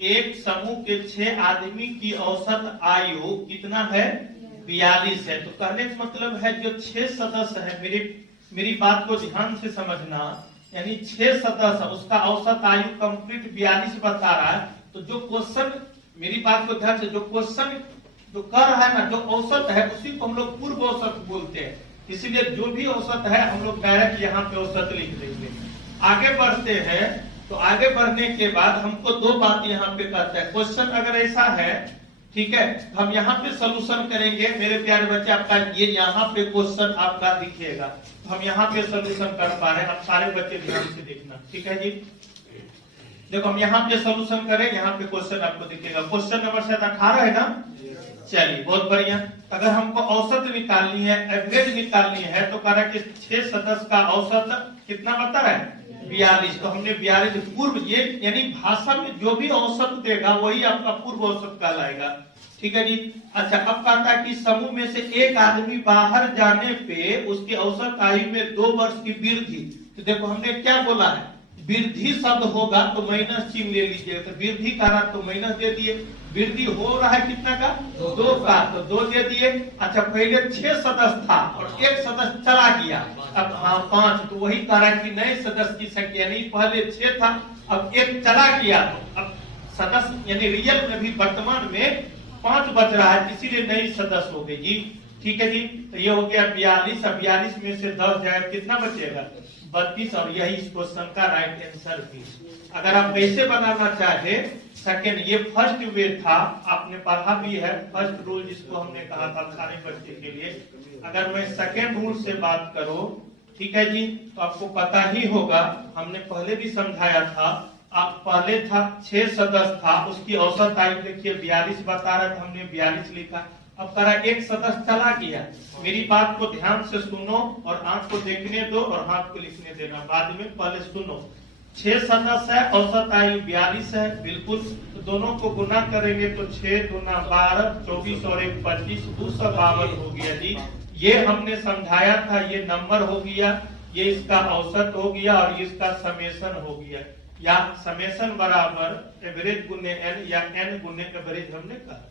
एक समूह के 6 आदमी की औसत आयु कितना है? 42 है। तो कहने का मतलब है जो 6 सदस्य है, मेरी बात को ध्यान से समझना, यानी 6 सदस्य उसका औसत आयु कंप्लीट 42 बता रहा है। तो जो क्वेश्चन, मेरी बात को ध्यान से, जो क्वेश्चन जो कर रहा है ना, जो औसत है उसी को हम लोग पूर्व औसत बोलते हैं। इसीलिए जो भी औसत है हम लोग डायरेक्ट यहाँ पे औसत लिख देंगे। आगे बढ़ते हैं। तो आगे बढ़ने के बाद हमको 2 बात यहाँ पे कहता है। क्वेश्चन अगर ऐसा है, ठीक है, तो हम यहाँ पे सोल्यूशन करेंगे। मेरे प्यारे बच्चे, आपका ये यहाँ पे क्वेश्चन आपका दिखेगा, तो हम यहाँ पे सोल्यूशन कर पा रहे हैं। आप सारे बच्चे ध्यान से देखना, ठीक है जी। देखो हम यहाँ पे सोल्यूशन करें, यहाँ पे क्वेश्चन आपको दिखेगा। क्वेश्चन नंबर शायद 18 है ना? चलिए, बहुत बढ़िया। अगर हमको औसत निकालनी है, एवरेज निकालनी है, तो कह रहा है कि 6 सदस्य का औसत कितना बता रहा है? 42। तो हमने 42 पूर्व, ये यानी भाषा में जो भी औसत देगा वही आपका पूर्व औसत कहलाएगा, ठीक है जी। अच्छा, अब कहता है कि समूह में से एक आदमी बाहर जाने पे उसकी औसत आयु में 2 वर्ष की वृद्धि। तो देखो हमने क्या बोला है, वृद्धि शब्द होगा तो माइनस चिन्ह ले लीजिए। तो वृद्धि का रहा तो माइनस दे दिए। वृद्धि हो रहा है कितना का? 2 का, तो 2 दे दिए। अच्छा, पहले 6 सदस्य था और एक सदस्य चला गया, अब हाँ 5। तो वही कह रहा है कि नए सदस्य की संख्या, नहीं पहले 6 था अब 1 चला गया, तो अब सदस्य यानी रियल में भी वर्तमान में 5 बच रहा है, इसीलिए नई सदस्य हो गई जी, ठीक है जी। तो ये हो गया 42। अब 42 में से 10 जाए कितना बचेगा? 32। और यही इस क्वेश्चन का राइट आंसर भी। अगर आप वैसे बनाना चाहे सेकेंड, ये फर्स्ट वे था, आपने पढ़ा भी है फर्स्ट रूल जिसको हमने कहा था सारे बच्चे के लिए। अगर मैं सेकेंड रूल से बात करूं, ठीक है जी, तो आपको पता ही होगा, हमने पहले भी समझाया था। आप पहले था 6 सदस्य था, उसकी औसत आयु देखिए 42 बता रहा था, हमने 42 लिखा। अब कह रहा एक सदस्य चला गया। मेरी बात को ध्यान से सुनो और आंख को देखने दो और हाथ को लिखने देना बाद में, पहले सुनो। 6 सदस्य है, औसत आयु 42 है, बिल्कुल। तो दोनों को गुना करेंगे तो 6 दूना 12, 24 और 1 25, 252 हो गया जी। ये हमने समझाया था, ये नंबर हो गया, ये इसका औसत हो गया और इसका समेशन हो गया, या समेशन बराबर एवरेज गुने एन या एन गुने एवरेज हमने कहा।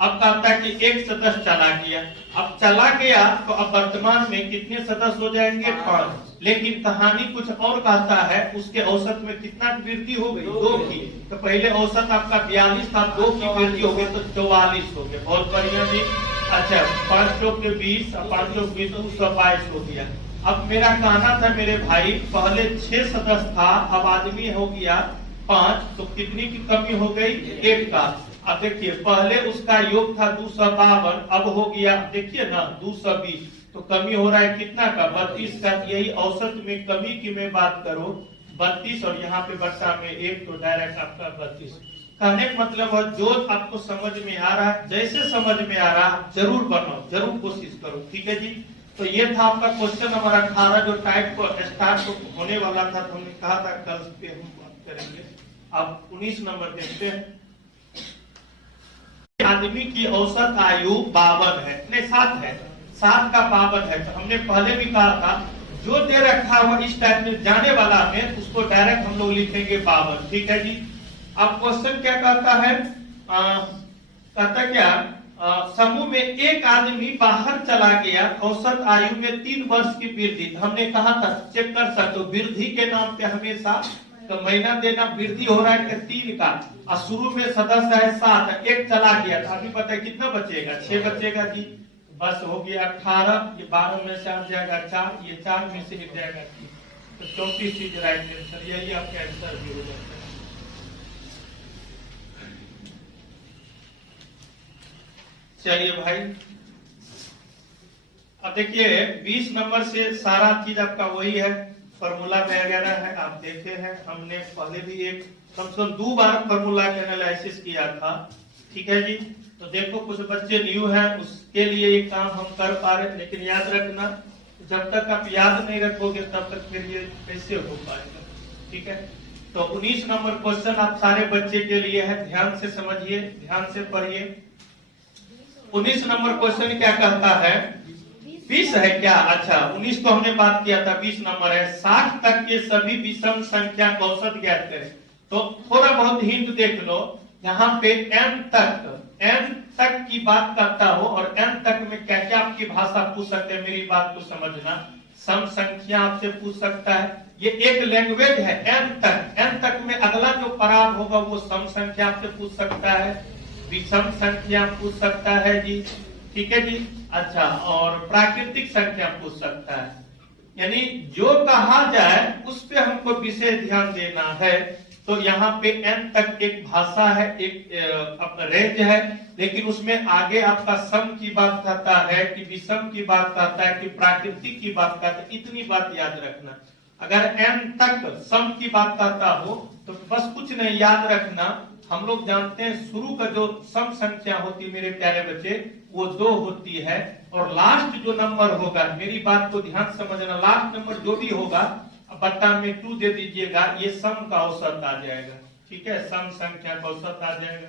अब कहता है कि एक सदस्य चला गया। अब चला गया तो अब वर्तमान में कितने सदस्य हो जाएंगे? 5। लेकिन कहानी कुछ और कहता है, उसके औसत में कितना वृद्धि हो गई? 2 की। तो पहले औसत आपका 42 था, 2 की वृद्धि हो गई तो 44 हो गया। बहुत बढ़िया जी। अच्छा, 5 चौक के 20, 5 चौक 20, 222 हो गया। अब मेरा कहना था मेरे भाई, पहले 6 सदस्य था, अब आदमी हो गया 5, तो कितनी की कमी हो गई? 1 का। अब देखिए पहले उसका योग था 252, अब हो गया देखिए ना 220, तो कमी हो रहा है कितना का? 32 का। यही औसत में कमी की मैं बात करूं 32 और यहाँ पे वर्षा में 1, तो डायरेक्ट आपका 32। कहने का मतलब है जो आपको समझ में आ रहा है, जैसे समझ में आ रहा है जरूर बनाओ, जरूर कोशिश करो, ठीक है जी। तो ये था आपका क्वेश्चन नंबर 18 जो टाइप को स्टार्ट होने वाला था, तो हमने कहा था कल पे हम बात करेंगे। अब 19 नंबर देखते हैं। आदमी की औसत आयु 52 है, नहीं 7 है, 7 का 52 है। तो हमने पहले भी कहा था जो दे रखा हुआ इस टाइप में जाने वाला में उसको डायरेक्ट हम लोग लिखेंगे 52, ठीक है जी। अब क्वेश्चन क्या कहता है? कहता क्या? समूह में एक आदमी बाहर चला गया, औसत आयु में 3 वर्ष की वृद्धि। हमने कहा था चेक कर सकते हो, वृद्धि के नाम पे हमेशा तो महीना देना, वृद्धि हो रहा है 3 का, और शुरू में सदस्य है 7, 1 चला गया था, अभी पता है कितना बचेगा? 6 बचेगा जी। बस हो गया 18, ये 12 में से आ जाएगा 4, ये 4 में से 1 जाएगा 3, तो 34 चीज राइट आंसर, यही आपका आंसर भी हो जाता है। चलिए भाई, अब देखिए 20 नंबर से सारा चीज आपका वही है, फॉर्मूला वगैरह है, आप देखे हैं। हमने पहले भी एक कम से कम 2 बार फॉर्मूला का एनालिसिस किया था, ठीक है जी। तो देखो कुछ बच्चे न्यू हैं, उसके लिए ये काम हम कर पा रहे हैं, लेकिन याद रखना जब तक आप याद नहीं रखोगे तब तक फिर ये कैसे हो पाएगा, ठीक है। तो 19 नंबर क्वेश्चन आप सारे बच्चे के लिए है, ध्यान से समझिए, ध्यान से पढ़िए। 19 नंबर क्वेश्चन क्या कहता है? 20 है क्या? अच्छा, 19 तो हमने बात किया था, 20 नंबर है। 60 तक के सभी विषम संख्या का औसत ज्ञात करें। तो थोड़ा बहुत हिंट देख लो, यहाँ पे n तक की बात करता हो और n तक में क्या क्या आपकी भाषा पूछ सकते हैं, मेरी बात को समझना। सम संख्या आपसे पूछ सकता है, ये एक लैंग्वेज है। n तक में अगला जो पड़ाव होगा वो सम संख्या आपसे पूछ सकता है, विषम संख्या पूछ सकता है जी, ठीक है जी। अच्छा, और प्राकृतिक संख्या पूछ सकता है। यानी जो कहा जाए उस पे हमको विशेष ध्यान देना है। तो यहाँ पे n तक एक भाषा है, एक रेंज है, लेकिन उसमें आगे आपका सम की बात करता है कि विषम की बात करता है कि प्राकृतिक की बात करता है। इतनी बात याद रखना। अगर n तक सम की बात करता हो तो बस कुछ नहीं याद रखना। हम लोग जानते हैं शुरू का जो सम संख्या होती है मेरे प्यारे बच्चे, वो 2 होती है, और लास्ट जो नंबर होगा, मेरी बात को ध्यान समझना, लास्ट नंबर जो भी होगा बट्टा में 2 दे दीजिएगा, ये सम का औसत आ जाएगा, ठीक है, सम संख्या का औसत आ जाएगा।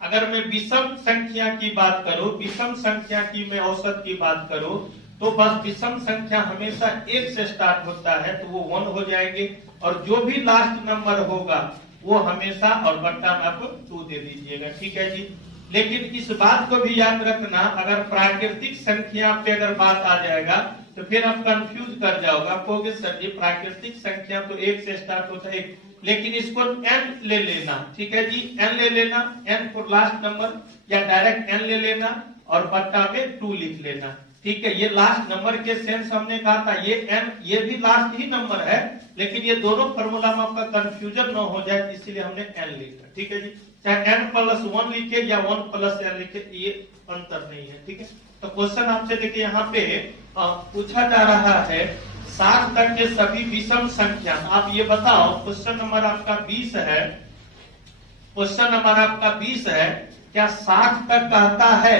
अगर मैं विषम संख्या की बात करूं, विषम संख्या की मैं औसत की बात करूं, तो बस विषम संख्या हमेशा 1 से स्टार्ट होता है, तो वो 1 हो जाएंगे, और जो भी लास्ट नंबर होगा वो हमेशा, और बट्टा में आपको 2 दे दीजिएगा, ठीक है जी। लेकिन इस बात को भी याद रखना, अगर प्राकृतिक संख्या पे अगर बात आ जाएगा तो फिर आप कंफ्यूज कर जाओगे। आप कहोगे सर जी प्राकृतिक संख्या तो 1 से स्टार्ट होता है, लेकिन इसको n ले लेना, ठीक है जी, n ले लेना, n फॉर लास्ट नंबर, या डायरेक्ट n ले लेना और बट्टा में 2 लिख लेना, ठीक है। ये लास्ट नंबर के सेंस हमने कहा था, ये n ये भी लास्ट ही नंबर है, लेकिन ये दोनों फॉर्मूला में आपका कंफ्यूजन न हो जाए, इसीलिए हमने n लिखा, ठीक है जी। चाहे n+1 लिखे या 1+n लिखे, ये अंतर नहीं है, ठीक है। तो क्वेश्चन आपसे देखिए यहाँ पे पूछा जा रहा है 60 तक के सभी विषम संख्या। आप ये बताओ, क्वेश्चन नंबर आपका 20 है, क्वेश्चन नंबर आपका 20 है, क्या 60 तक कहता है,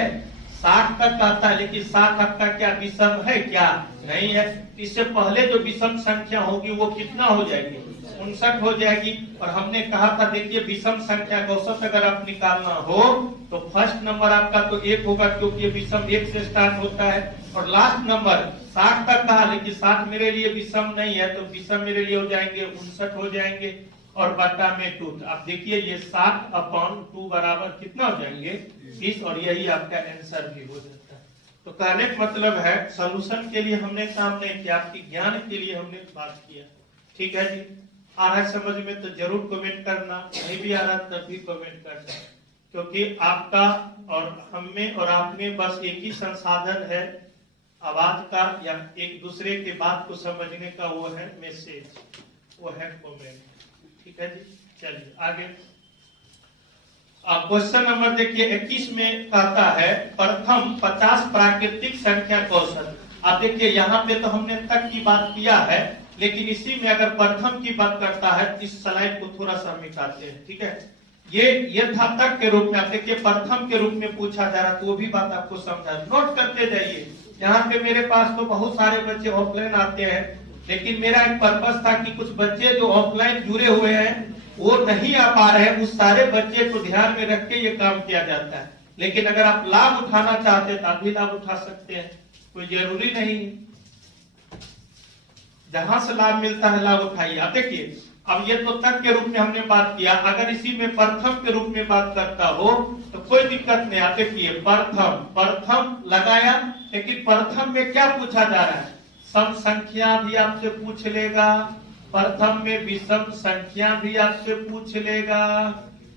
60 तक कहता है, लेकिन 60 आपका क्या विषम है, क्या नहीं है। इससे पहले जो विषम संख्या होगी वो कितना हो जाएगी, 59 हो जाएगी। और हमने कहा था देखिए विषम संख्या का औसत अगर आप निकालना हो तो फर्स्ट नंबर आपका तो 1 होगा, क्योंकि ये विषम 1 से स्टार्ट होता है, और लास्ट नंबर 60 तक कहा, लेकिन 60 मेरे लिए विषम नहीं है, तो विषम मेरे लिए हो जाएंगे 59 हो जाएंगे, और बट्टा में 2। आप देखिए ये 60/2 बराबर कितना हो जाएंगे, 30, और यही आपका आंसर भी हो जाता है। तो कहने का मतलब है सोल्यूशन के लिए हमने काम नहीं किया, आपकी ज्ञान के लिए हमने बात किया, ठीक है जी। आ रहा है समझ में तो जरूर कमेंट करना, नहीं भी आ रहा तब भी कमेंट करना, क्योंकि आपका और हम में और आप में बस एक ही संसाधन है आवाज का, या एक दूसरे के बात को समझने का, वो है मैसेज, वो है कमेंट, ठीक है जी। चलिए आगे क्वेश्चन नंबर देखिए 21 में कहता है प्रथम 50 प्राकृतिक संख्या का औसत। आप देखिए यहाँ पे तो हमने तक की बात किया है, लेकिन इसी में अगर प्रथम की बात करता है, इस स्लाइड को थोड़ा सा मिटाते हैं, ठीक है। ये था तक के रूप में, आप देखिए प्रथम के रूप में पूछा जा रहा, तो वो भी बात आपको समझा, नोट करते जाइए। यहाँ पे मेरे पास तो बहुत सारे बच्चे ऑफलाइन आते हैं, लेकिन मेरा एक पर्पस था कि कुछ बच्चे जो ऑफलाइन जुड़े हुए हैं वो नहीं आ पा रहे हैं, उस सारे बच्चे को ध्यान में रख के ये काम किया जाता है। लेकिन अगर आप लाभ उठाना चाहते हैं तो आप भी लाभ उठा सकते हैं, कोई जरूरी नहीं है, जहां से लाभ मिलता है लाभ उठाइए। आप देखिए अब ये तो तक के रूप में हमने बात किया, अगर इसी में प्रथम के रूप में बात करता हो तो कोई दिक्कत नहीं। आप देखिए प्रथम लगाया, लेकिन प्रथम में क्या पूछा जा रहा है, सम संख्या भी आपसे पूछ लेगा, प्रथम में विषम संख्या भी आपसे पूछ लेगा,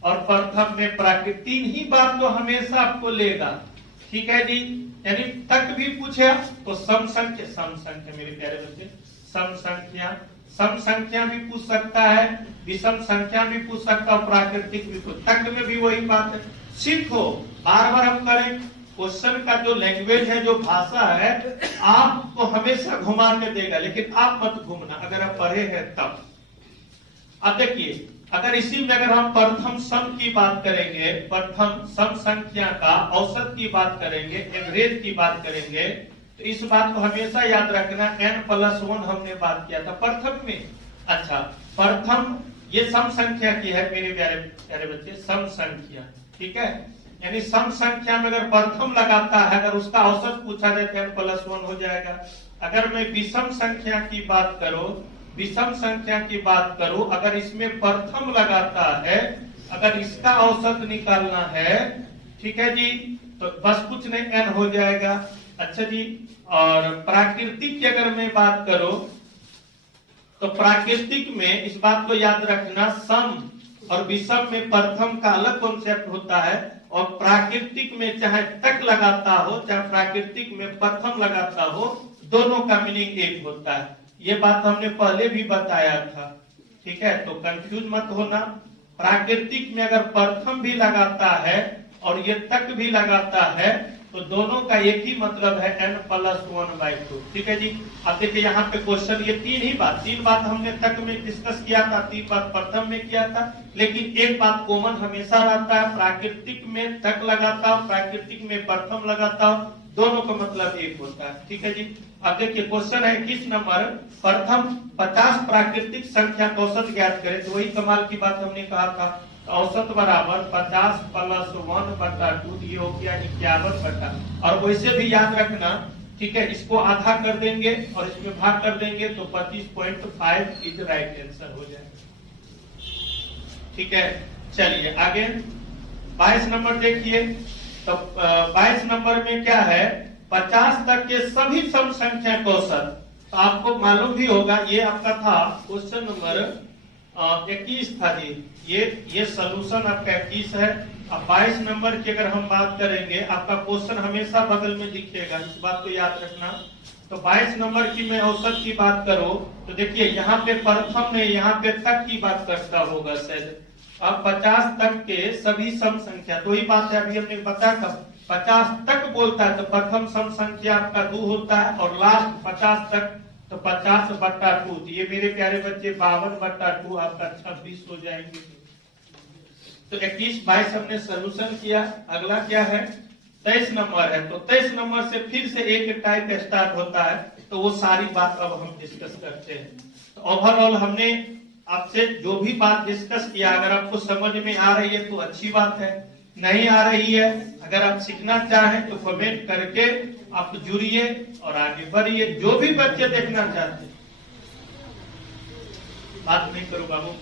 और प्रथम में प्राकृतिक, 3 ही बात तो हमेशा आपको लेगा, ठीक है जी। यानी तक भी पूछे तो सम संख्या मेरे प्यारे बच्चे, सम संख्या भी पूछ सकता है, विषम संख्या भी पूछ सकता है, प्राकृतिक भी पूछ, तक में भी वही बात है। सीखो, बार बार हम करें, क्वेश्चन का जो लैंग्वेज है, जो भाषा है, आपको हमेशा घुमा के देगा, लेकिन आप मत घूमना अगर आप पढ़े हैं तब। अब देखिए अगर इसी में अगर हम प्रथम सम की बात करेंगे, प्रथम सम संख्या का औसत की बात करेंगे, एवरेज की बात करेंगे, तो इस बात को हमेशा याद रखना, n+1 हमने बात किया था प्रथम में। अच्छा, प्रथम ये सम संख्या की है मेरे प्यारे बच्चे, सम संख्या, ठीक है। यानी सम संख्या में अगर प्रथम लगाता है, अगर उसका औसत पूछा जाए तो n+1 हो जाएगा। अगर मैं विषम संख्या की बात करूं विषम संख्या की बात करो, अगर इसमें प्रथम लगाता है, अगर इसका औसत निकालना है, ठीक है जी, तो बस कुछ नहीं n हो जाएगा। अच्छा जी, और प्राकृतिक की अगर मैं बात करो तो प्राकृतिक में इस बात को याद रखना, सम और विषम में प्रथम का अलग कॉन्सेप्ट होता है, और प्राकृतिक में चाहे तक लगाता हो चाहे प्राकृतिक में प्रथम लगाता हो, दोनों का मीनिंग एक होता है। ये बात हमने पहले भी बताया था, ठीक है, तो कंफ्यूज मत होना। प्राकृतिक में अगर प्रथम भी लगाता है और ये तक भी लगाता है तो दोनों का एक ही मतलब है n+1/2, ठीक है जी। अब देखिए यहाँ पे क्वेश्चन, ये तीन बात हमने तक में डिस्कस किया था, 3 बात प्रथम में किया था, लेकिन एक बात कॉमन हमेशा रहता है, प्राकृतिक में तक लगाता हो, प्राकृतिक में प्रथम लगाता हो, दोनों का मतलब एक होता है, ठीक है जी। अब देखिए क्वेश्चन है 21 नंबर, प्रथम 50 प्राकृतिक संख्या का औसत ज्ञात करें। तो वही कमाल की बात हमने कहा था, औसत बराबर 50 + 1/2, ये हो गया 51 और वैसे भी याद रखना, ठीक है, इसको आधा कर देंगे और इसमें भाग कर देंगे तो 25.5 इज राइट आंसर हो जाएगा, ठीक है। चलिए आगे 22 नंबर देखिए, तो 22 नंबर में क्या है, 50 तक के सभी सम संख्या का औसत। तो आपको मालूम भी होगा, ये आपका था क्वेश्चन नंबर 21 था जी, ये सोल्यूशन आपका 21 है। अब 22 नंबर की अगर हम बात करेंगे, आपका क्वेश्चन हमेशा बगल में दिखेगा, इस बात को याद रखना। तो 22 नंबर की मैं औसत की बात करूं तो देखिए यहाँ पे प्रथम में यहाँ पे तक की बात करता होगा शायद। अब 50 तक के सभी सम संख्या, तो ही बात है अभी हमने बताया था, 50 तक बोलता है तो प्रथम सम संख्या आपका 2 होता है, और लास्ट 50 तक तो 50/2, ये मेरे प्यारे बच्चे 52/2 आपका 26 हो जाएंगे। तो 21-22 हमने सोल्यूशन किया। अगला क्या है, 23 नंबर है। तो 23 नंबर से फिर से एक टाइप स्टार्ट होता है, तो वो सारी बात अब हम डिस्कस करते हैं। तो ओवरऑल हमने आपसे जो भी बात डिस्कस किया, अगर आपको समझ में आ रही है तो अच्छी बात है, नहीं आ रही है, अगर आप सीखना चाहें तो कमेंट करके आप जुड़िए और आगे बढ़िए। जो भी बच्चे देखना चाहते, बात नहीं करो बाबू।